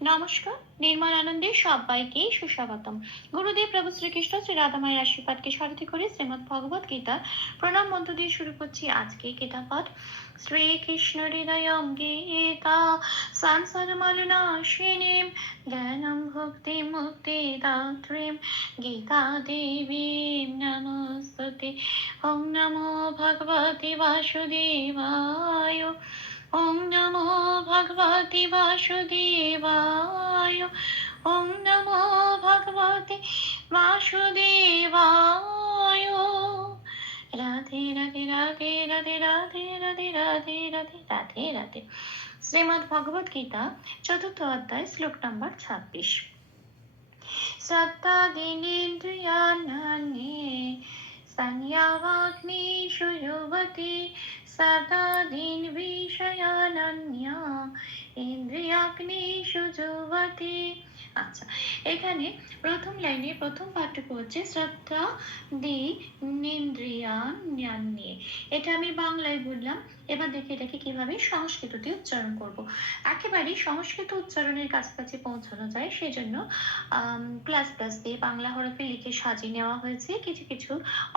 নমস্কার নির্মল আনন্দে সবাইকে সুস্বাগতম। গুরুদেব প্রভু শ্রীকৃষ্ণ শ্রী রাধামায়ের আশীর্বাদকে সারথি করে শ্রীমদ ভগবত গীতা প্রণাম মন্ত্র দিয়ে শুরু করছি আজকে গীতা পাঠ। শ্রীকৃষ্ণ হৃদয়ম গীতা সংসার মলনাশিনীম জ্ঞানম ভক্তি মুক্তি দাত্রীম গীতা দেবীম নমস্তুতে। ওম নমো ভগবতে বাসুদেবায়। ওম নমো ভগবতে বাসুদেবায় ওম নমো ভগবতে বাসুদেবায় রাধে রাধে রাধে রাধে রাধে রাধে রাধে রাধে রাধে রাধে শ্রীমদ্ ভগবত গীতা চতুর্থ অধ্যায় শ্লোক নম্বর ছাব্বিশ সত্তাদিনেন্দ্রিয়ান্নে संयावाग्निषु युवति सदा दिन বিষয়ানন্যা ইন্দ্রিয়াগ্নিষু যুবতি আচ্ছা এখানে প্রথম লাইনে প্রথম পাঠটুকু হচ্ছে শ্রদ্ধা দি নিন্দ্রিয়ান নিয়ে এটা আমি বাংলায় বললাম এবার দেখে এটাকে কীভাবে সংস্কৃততে উচ্চারণ করব। একেবারে সংস্কৃত উচ্চারণের কাছাকাছি পৌঁছানো যায়, সেজন্য প্লাস প্লাস দিয়ে বাংলা হরফে লিখে সাজিয়ে নেওয়া হয়েছে। কিছু কিছু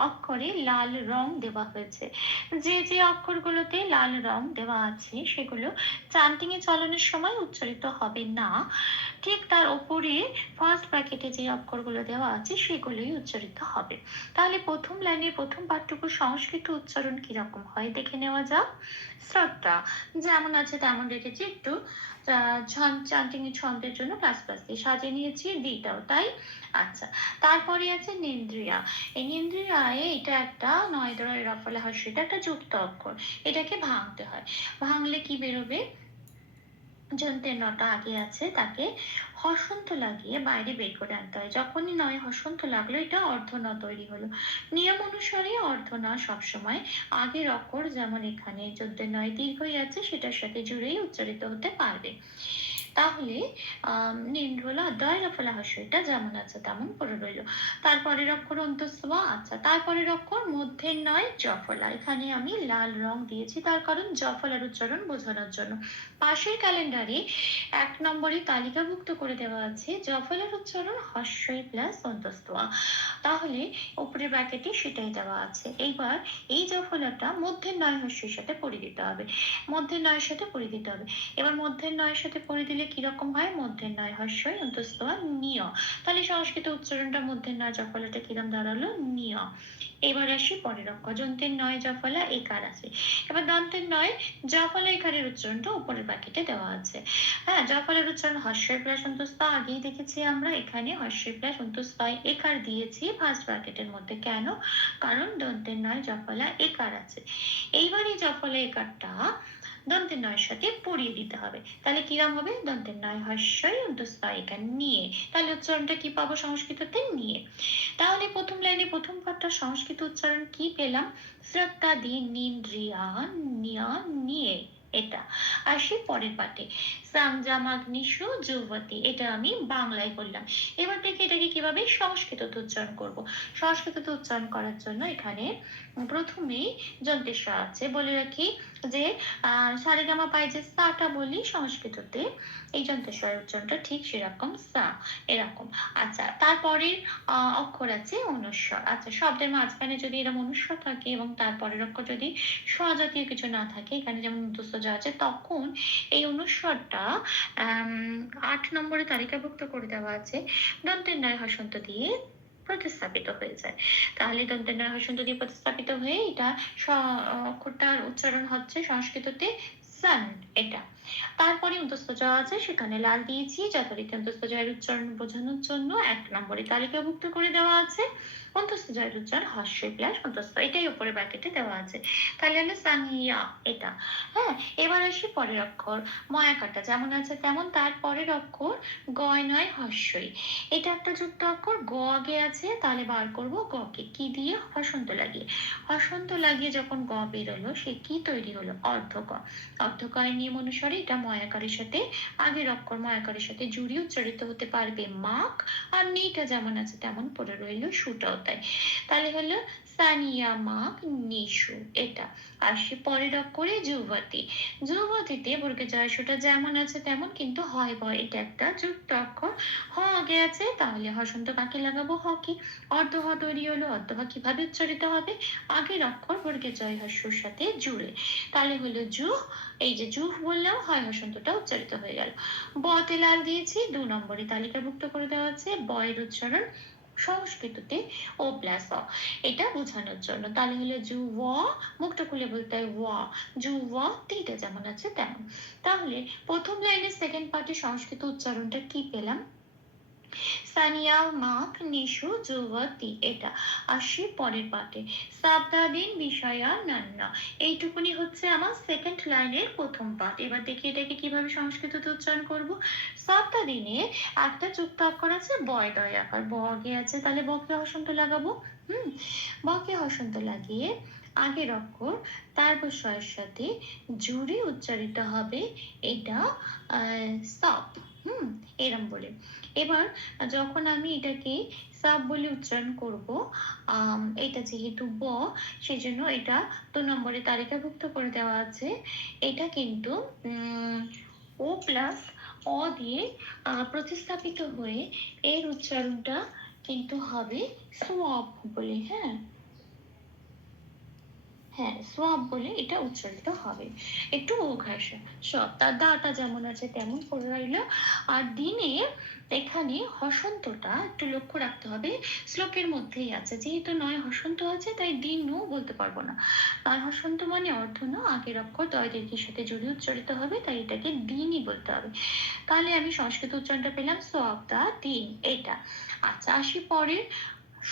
অক্ষরে লাল রং দেওয়া হয়েছে। যে যে অক্ষরগুলোতে লাল রং দেওয়া আছে, সেগুলো চান্টিং এ চলনের সময় উচ্চারিত হবে না। ঠিক তার ওপরে ফার্স্ট ব্র্যাকেটে যে অক্ষরগুলো দেওয়া আছে, সেগুলোই উচ্চারিত হবে। তাহলে প্রথম লাইনে প্রথম পাঠটুকু সংস্কৃত উচ্চারণ কীরকম হয়? দেখে নেওয়া যাক। শ্রদ্ধা। যেমন আছে তেমন রেখেছি একটু চান্টিং এর ছন্দের জন্য প্লাস প্লাস দিয়ে সাজিয়ে নিয়েছি, দিটাও তাই? আচ্ছা তারপরে আছে নিন্দ্রিয়া। এই নিন্দ্রিয়ায় এটা একটা নয় দরের রফলে হয় এটা একটা যুক্ত অক্ষর। এটাকে ভাঙতে হয়। ভাঙলে কি বেরোবে? যন্ত্রের নটা আগে আছে, তাকে হসন্ত লাগিয়ে বাইরে বের করে আনতে হয়। যখনই নয়, হসন্ত লাগল, এটা অর্ধন তৈরি হলো। নিয়ম অনুসারে অর্ধনা সবসময়। আগের অক্ষর যেমন এখানে যদ্দের নয় দীর্ঘই আছে, সেটার সাথে জুড়েই উচ্চারিত হতে পারবে। তাহলে নির্ভলা দয় রফলা হস্যটা যেমন আছে তেমন করে রইল। তারপরের অক্ষর অন্তঃস্বা আচ্ছা তারপরের অক্ষর মধ্যের নয়, জফলা। এখানে আমি লাল রং দিয়েছি, তার কারণ জফলার উচ্চারণ বোঝানোর জন্য। পাশের ক্যালেন্ডারে এক নম্বরে তালিকাভুক্ত করে দেওয়া আছে জফলার উচ্চারণ হস্যই প্লাস অন্তঃস্বা। তাহলে উপরের ব্র্যাকেটে সেটাই দেওয়া আছে। এইবার এই জফলাটা মধ্যের নয় হস্যের সাথে পড়ে দিতে হবে। মধ্যের নয়ের সাথে পড়ে দিতে হবে। এবার মধ্যের নয়ের সাথে পড়ে দিলে কীরকম হয়? মধ্যের নয় হর্ষই অন্তস্থ নিয়। তাহলে সংস্কৃত উচ্চারণটা মধ্যের নয় জফলাটা কিরম দাঁড়াল? নিয়। এবার আসি পরের অক্ষর যন্ত্রের নয় জফলা একার আছে? এবার দন্তের নয় জফলা একারের উচ্চারণটা উপরের বাকিতে দেওয়া আছে। হ্যাঁ জফলের উচ্চারণ হর্ষের প্লাস অন্তস্থ, আগেই দেখেছি আমরা এখানে। হর্ষের প্লাস অন্তস্থ একার দিয়েছি? ফার্স্ট ব্র্যাকেটের মধ্যে। কেন? কারণ দন্তের নয় জফলা একার আছে। এইবার এই জফলা একারটা দন্তের নয়ের সাথে পড়িয়ে দিতে হবে। তাহলে কিরাম হবে? দন্তের নয় হস্যই অন্তস্থায়িকা, নিয়ে। তাহলে উচ্চারণটা কি পাবো সংস্কৃততে? নিয়ে। তাহলে প্রথম লাইনে প্রথম পাঠটা সংস্কৃত উচ্চারণ কি পেলাম? শ্রদ্ধা দিয়ে নিন্দ্রিয়া নিয়ে। এটা। আসি পরের পাঠে। সাংজামাগ্নিশু যুবতী, এটা আমি বাংলায় বললাম এবার থেকে এটাকে কীভাবে সংস্কৃত উচ্চারণ করব। সংস্কৃত উচ্চারণ করার জন্য এখানে প্রথমেই যন্ত্রের আছে। বলে রাখি যে সারেগামা পাই যে সাটা বলি সংস্কৃততে, এই যন্ত্রের উচ্চারণটা ঠিক সেরকম সা, এরকম। আচ্ছা তারপরে অক্ষর আছে অনুস্বর। আচ্ছা শব্দের মাঝখানে যদি এরকম অনুস্বর থাকে এবং তারপরের অক্ষর যদি স্বজাতীয় কিছু না থাকে, এখানে যেমন যা আছে, তখন এই অনুস্বরটা আট নম্বরে তালিকাভুক্ত করে দেওয়া আছে দন্তের ন্যায় হসন্ত দিয়ে প্রতিস্থাপিত হয়ে যায়। তাহলে দন্তের ন্যায় হসন্ত দিয়ে প্রতিস্থাপিত হয়ে এটা অক্ষরটার উচ্চারণ হচ্ছে সংস্কৃততে সান এটা। তারপরে অন্তস্থ জ আছে সেখানে লাল দিয়েছি, যথারীতি অন্তস্থ জয়ের উচ্চারণ বোঝানোর জন্য এক নম্বরে তালিকাভুক্ত করে দেওয়া আছে। অন্তস্থ জয়ের উচ্চারণ হর্ষ প্লাস অন্তস্থ এটাই উপরে ব্র্যাকেটে দেওয়া আছে। তাহলে হলো সানিয়া, এটা। হ্যাঁ এবার আসি পরের অক্ষর, ময়াকাটা। যেমন আছে তেমন, তার পরের অক্ষর গয় নয়, হর্ষই। এটা একটা যুক্ত অক্ষর, গ আগে আছে, তাহলে বার করব গকে। কি দিয়ে? হসন্ত লাগিয়ে। হসন্ত লাগিয়ে যখন গ বেরোলো, সে কি তৈরি হলো? অর্ধক অর্ধকয়ের নিয়ম অনুসারে এটা ময়াকারের সাথে, আগের অক্ষর ময়াকারের সাথে জুড়ি উচ্চারিত হতে পারবে মাক আর নেইটা যেমন আছে তেমন পড়ে রইল সুটাও তাই। তাহলে হলো সানিয়া মাক নিশু এটা। আসি পরের অক্ষরে যুবতী যুবতীতে বর্গে জয়সটা যেমন আছে তেমন কিন্তু হয় বয়। এটা একটা যুক্ত অক্ষর। হ আগে আছে, তাহলে হসন্ত কাকে লাগাবো? হকে। অর্ধ হ তৈরি হলো অর্ধ হ কীভাবে উচ্চারিত হবে? আগের অক্ষর বর্গে জয় হস্যর সাথে জুড়ে। তাহলে হলো জুহ এই যে জুহ বললাম, হয় হসন্তটা উচ্চারিত হয়ে গেল। বতে লাল দিয়েছি, দু নম্বরে তালিকাভুক্ত করে দেওয়া আছে, বয়ের উচ্চারণ সংস্কৃততে ও প্লাস অ। এটা বোঝানোর জন্য। তাহলে হলো জু ও, মুখটা খুলে বলতে হয় ওয়া জু ওয়া তিনটা যেমন আছে তেমন। তাহলে প্রথম লাইনের সেকেন্ড পার্টে সংস্কৃত উচ্চারণটা কি পেলাম? সানিয়া মাক নিশু যুবতী, এটা আসি পরের পাটে সাবধাদিন বিষয়া নান্না এইটুকুনি হচ্ছে আমার সেকেন্ড লাইনের প্রথম পাঠ। এবার দেখি এটাকে কীভাবে সংস্কৃততে উচ্চারণ করব। সাবধাদিনে একটা যুক্ত অক্ষর আছে বয় দয় আকার। ব আগে আছে, তাহলে বকে হসন্ত লাগাবো। হুম? বকে হসন্ত লাগিয়ে আগের অক্ষর তারপর স্বয়ের সাথে জুড়ে উচ্চারিত হবে, এটা সব। হুম? এরম বলে। এবার যখন আমি এটাকে সাব বলে উচ্চারণ করব এটা যেহেতু ব, সেজন্য এটা দু নম্বরে তালিকাভুক্ত করে দেওয়া আছে। এটা কিন্তু ও প্লাস অ দিয়ে প্রতিস্থাপিত হয়ে এর উচ্চারণটা কিন্তু হবে সোয়াব বলে হ্যাঁ? হ্যাঁ সোয়াব বলে এটা উচ্চারিত হবে। একটু ঘাসা। সব তার দাটা যেমন আছে তেমন করে রইল। আর দিনে এখানে হসন্তটা একটু লক্ষ্য রাখতে হবে। শ্লোকের মধ্যেই আছে, যেহেতু নয় হসন্ত আছে, তাই দিনও বলতে পারব না। আর হসন্ত মানে অর্থ ন আগের অক্ষর দয় দীর্ঘের সাথে জুড়ে উচ্চারিত হবে, তাই এটাকে দিনই বলতে হবে। তাহলে আমি সংস্কৃত উচ্চারণটা পেলাম সোয়াব দা দিন, এটা। আচ্ছা আসি পরের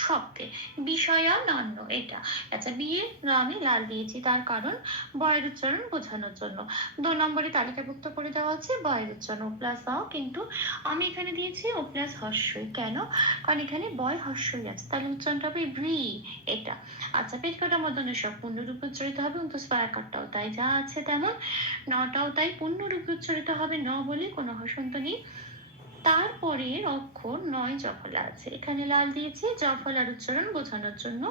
শব্দে। বিষয়ানন্য এটা। আচ্ছা বিয়ে আমি লাল দিয়েছি তার কারণ বয়ের উচ্চারণ বোঝানোর জন্য। দু নম্বরে তালিকাভুক্ত করে দেওয়া আছে বয়ের উচ্চারণ, ও প্লাস আও কিন্তু আমি এখানে দিয়েছি ও প্লাস হর্ষই। কেন? কারণ এখানে বয় হর্ষই আছে, তাহলে উচ্চারণটা হবে ব্রি এটা। আচ্ছা পেট কাটা মদনে সব পূর্ণরূপে উচ্চারিত হবে কিন্তু স্পায়াকারটাও তাই যা আছে তেমন। নটাও তাই পূর্ণরূপে উচ্চারিত হবে, ন বলে কোনো হসন্ত নেই। তারপরের অক্ষর নয় জফলা আছে। এখানে লাল দিয়েছি, জফলার উচ্চারণ বোঝানোর জন্য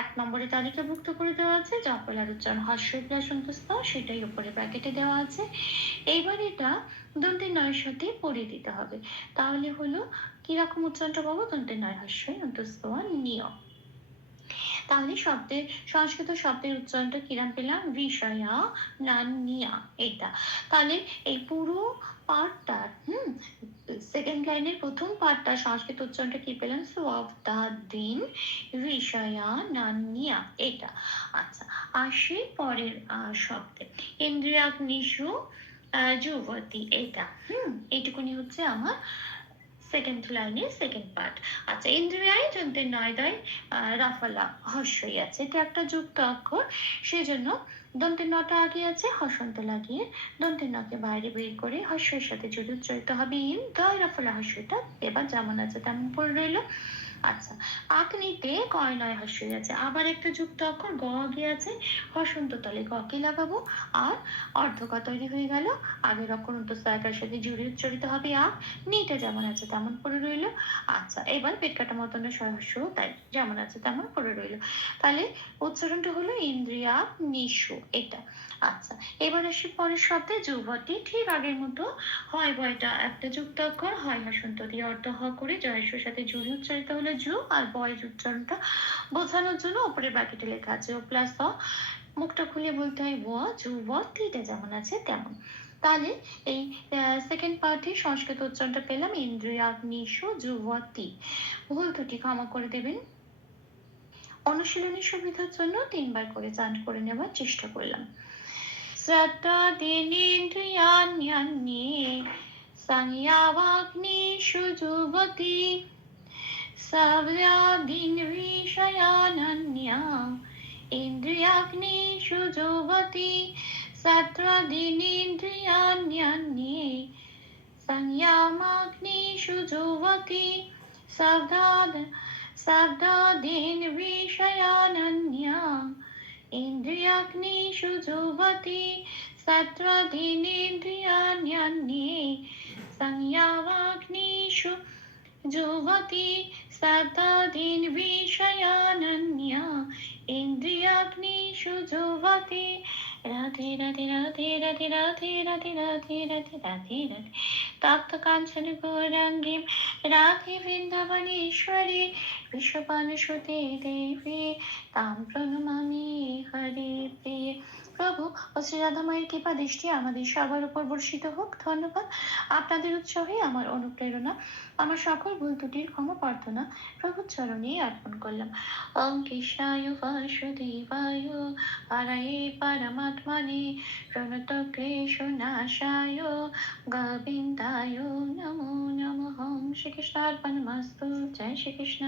এক নম্বরে তালিকাভুক্ত করে দেওয়া আছে, জফলার উচ্চারণ হর্ষ প্লাস অন্তস্থ সেটাই উপরে ব্র্যাকেটে দেওয়া আছে। এইবার এটা দন্তে নয়ের সাথে পড়ে দিতে হবে। তাহলে হলো, কীরকম উচ্চারণটা পাবো? দন্তে নয় হর্ষই অন্তস্থ নিয়ম। তাহলে শব্দের, সংস্কৃত শব্দের উচ্চারণটা কিরাম পেলাম? বিষয়া নানিয়া, এটা। তাহলে এই পুরো পার্টটা হুম সেকেন্ড লাইনের প্রথম পার্টটা সংস্কৃত উচ্চারণটা কি পেলাম? সোয়াব দা দিন বিষয়া নানিয়া, এটা। আচ্ছা আসি পরের শব্দে। ইন্দ্রিয়াগ্নিশু যুবতী, এটা। হুম, এইটুকুনি হচ্ছে আমার সেকেন্ড লাইনে সেকেন্ড পার্ট আচ্ছা ইন্দ্রিয়ায় যন্ত্রের নয় দয় রাফালা, হর্ষই আছে। এটা একটা যুক্ত অক্ষর। সেই জন্য দন্তের নটা আগে আছে হসন্ত লাগিয়ে দন্তের নকে বাইরে বের করে হর্ষের সাথে জুড়ে উচ্চারিত হবে। ইন দয় রাফালা হস্যটা এবার যেমন আছে তেমন পড়ে রইল। আচ্ছা আকনিতে কয় নয় হর্ষই আছে। আবার একটা যুক্ত অক্ষর গ আগে আছে। হসন্ত তলে গকে লাগাবো? আর অর্ধক তৈরি হয়ে গেল। আগের অক্ষর অন্তঃস্থায়কার সাথে জুড়ে উচ্চারিত হবে আক। নিটা যেমন আছে তেমন পড়ে রইল। আচ্ছা এবার পেট কাটা মতনের সহস্য তাই যেমন আছে তেমন পড়ে রইল। তাহলে উচ্চারণটা হলো ইন্দ্রিয়া নিশু এটা। আচ্ছা এবার আসি পরের শব্দে। যুবতী ঠিক আগের মতো। হয় বয়টা একটা যুক্ত অক্ষর, হয় হসন্ত দিয়ে অর্ধ হ করে জয়েশ্বর সাথে জুড়ে উচ্চারিত হলো যু আর বয়ের উচ্চারণটা বোঝানোর জন্য উপরে ব্র্যাকেটে লেখা আছে ও প্লাস অ মুখটা খুলে বলতে হয় ও যুবতীটা যেমন আছে তেমন। তাহলে এই সেকেন্ড পার্টে সংস্কৃত উচ্চারণটা পেলাম ইন্দ্রিয়াগ্নিশু যুবতী ভুল ত্রুটি ক্ষমা করে দেবেন। অনুশীলনের সুবিধার জন্য তিনবার করে চান করে নেওয়ার চেষ্টা করলাম। শ্রদ্ধা দিনেন্দ্রিয়ান্যান্যে সংয়াবাগ্নিষু যুবতী साव्यादिन्विषयानन्या इन्द्रियाग्निषु जुहति सत्त्वदिनेन्द्रियान्यन्ये संयामाग्निषु जुहति शब्दाद् शब्दादिन्विषयानन्या इन्द्रियाग्निषु जुहति सत्त्वदिनेन्द्रियान्यन्ये संयामाग्निषु जुहति सदादीन विषयानन्या इन्द्रियाग्निषु जुह्वति রাধে রাধে রাধে রাধে রাধে রাধে রাধে রাধে রাধে রাধে তপ্ত কাঞ্চন গৌরাঙ্গী রাধে বৃন্দাবনেশ্বরী বিশ্বপানুসুতে দেবী তাম প্রণমামি হরে প্রিয়ে প্রভু। ও শ্রী কৃপা, দৃষ্টি আমাদের সবার উপর বর্ষিত হোক। ধন্যবাদ। আপনাদের উৎসাহে আমার অনুপ্রেরণা, আমার সকল ভুল ত্রুটির ক্ষমা প্রার্থনা প্রভুর চরণে অর্পণ করলাম। ওম কৃষ্ণায় বাসুদেবায় হরায়ে পরমাত্মনে প্রণত ক্লেশ নাশায় গোবিন্দায় নমো নমঃ। শ্রীকৃষ্ণার্পণমস্তু জয় শ্রীকৃষ্ণ।